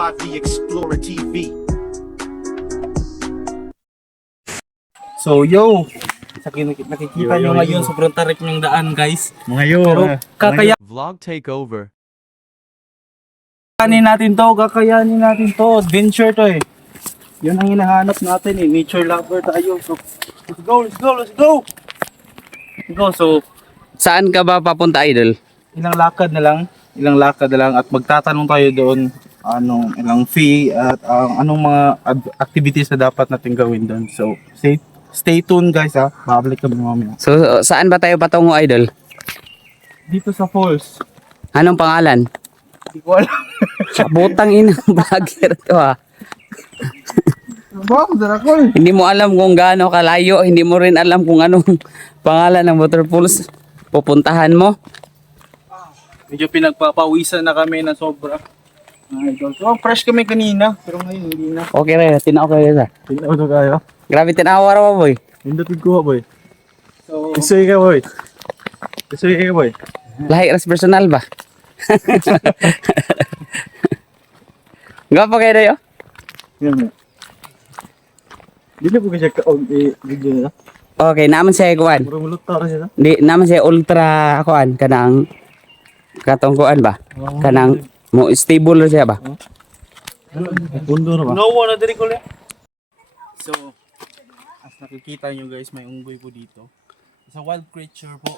by the Explorer TV. So yo, nakikita nyo ngayon sobrang tarik yung daan guys. Pero Vlog takeover. kakayanin natin to, adventure to eh. Yun ang hinahanap natin eh, nature lover tayo. So, let's go! So, Saan ka ba papunta, Idol? ilang lakad na lang at magtatanong tayo doon ilang fee at anong mga activities na dapat natin gawin doon. So, stay tuned guys ha, babalik kami mamaya. So, saan ba tayo patungo, Idol? Dito sa falls, Anong pangalan? hindi ko alam. Butang ina, vlogger to ha. Baka darakol. Hindi mo alam kung gaano kalayo, hindi mo rin alam kung anong pangalan ng waterfalls pupuntahan mo. Medyo pinagpapawisan na kami na sobra. So, fresh kami kanina, pero ngayon hindi na. Okay rin, tinaw kayo sa. Tingnan mo kayo. Grabe tinawa raw boy. Hindutin ko boy. So, isuy ka boy. Lahi ras personal ba? Gwapo kayo dayo? Yan. Dili po kasi video na. Okay, naman siya kuan. Murang lutar siya. Di naman siya ultra kuan kanang katungkuan ba? Kanang mo stable siya ba? Pundo na ba? No one na diri ko le. So, as nakikita nyo guys, may unggoy po dito. It's a wild creature po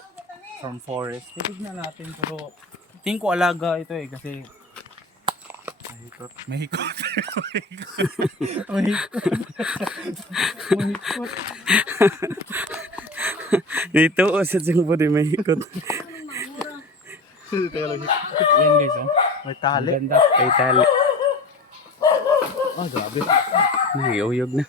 from forest. Titignan natin pero tingin ko alaga ito eh kasi mahikot. Dito usad sing pudi may ikot. Yan guys oh. May tali. Ganda kay tali. Oh, grabe. Naguyog na.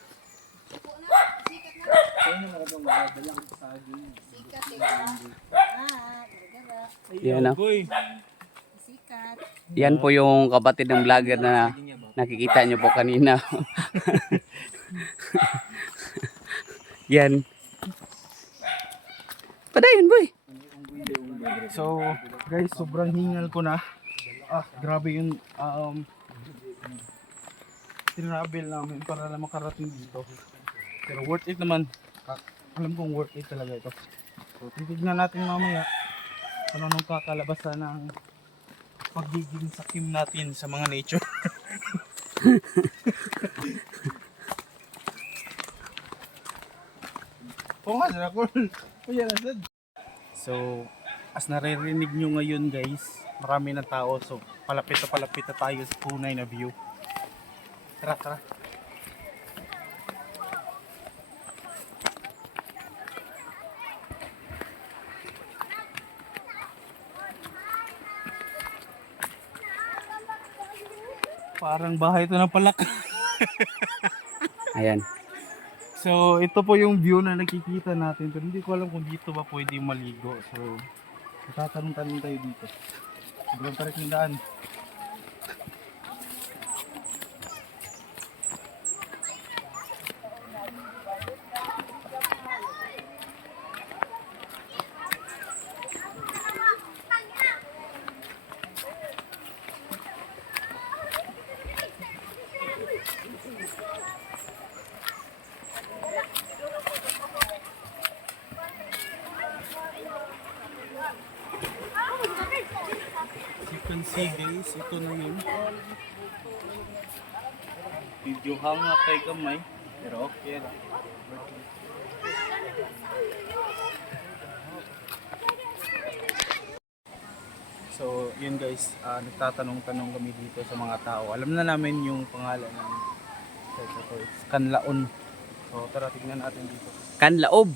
Yan oh. Yan po yung kapatid ng vlogger na nakikita nyo po kanina. Yan. Padayon boy. So, guys, sobrang hingal ko na. Grabe yung travel namin para lang makarating dito. Pero worth it naman. Alam kong worth it talaga ito. So, titignan natin mamaya kung anong kakalabasan ng pagiging sakim natin sa mga nature. Oo nga, Dracol. So, as naririnig nyo ngayon guys, marami na tao. So, palapit na tayo sa tunay na view. Tara. Parang bahay ito ng palak. Ayan. So, ito po yung view na nakikita natin. Pero hindi ko alam kung dito ba pwede maligo. So, tatanong-tanong tayo dito. Sobrang tarik ng daan. You can see guys, ito na yun. Video hanga kay kamay, pero okay lang. So yun guys, nagtatanong-tanong kami dito sa mga tao. Alam na namin yung pangalan ng Kanlaon. So tara tignan natin dito. Kanlaob.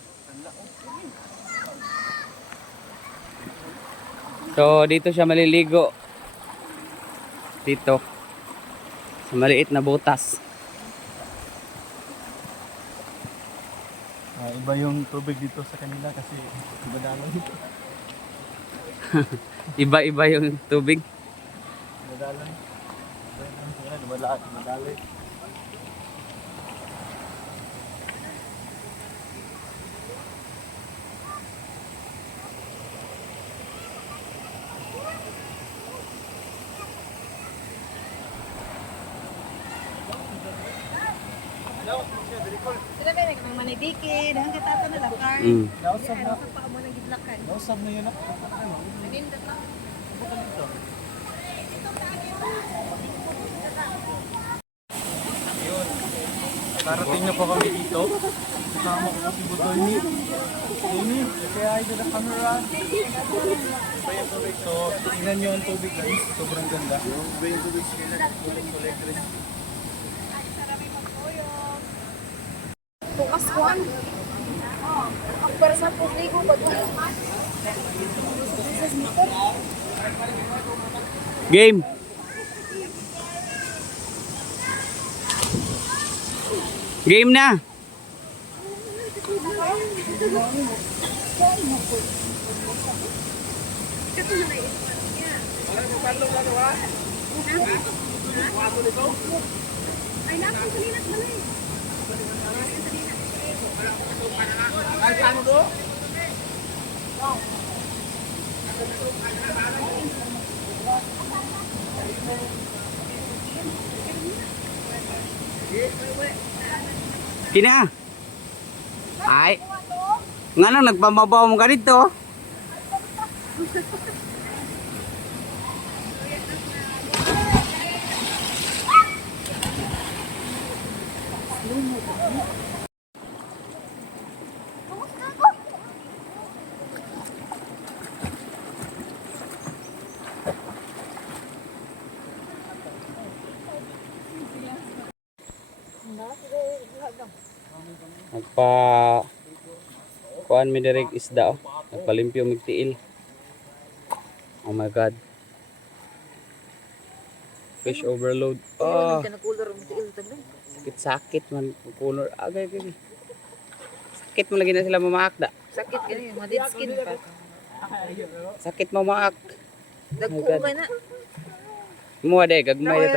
So dito siya maliligo. Dito. Sa maliit na butas. Iba yung tubig dito sa kanila kasi madalang dito. Iba-iba yung tubig. Madalang. Madalang. Sila may manidikid, hanggang tato na lakar. Nausap na. Sa paa mo nang gidlakan. Nausap na yun ah. Nanindat lang. Darating na po kami dito. Kasama ko si Budolni. Budolni, kaya ay the camera. So, tingnan nyo ang tubig guys. Sobrang ganda. Bukas kuan. Para sa pusligo ba doon? Game. Game na. Ay, naku, salinas mo na eh. Kina. Ay. Nga nang nagpamabaw mo ka dito. Nagpa kuan mi direk isda oh. Nagpalimpyo mig tiil. Oh my god. Fish overload. Oh, Nakulor mo tiil tagdan. sakit man color. Agay agay. Sakit mo lagi na sila mamaakda. Sakit gani, ma-dead skin pa. Sakit mamaak. Dagko ba na? Mo ade gagmay dito.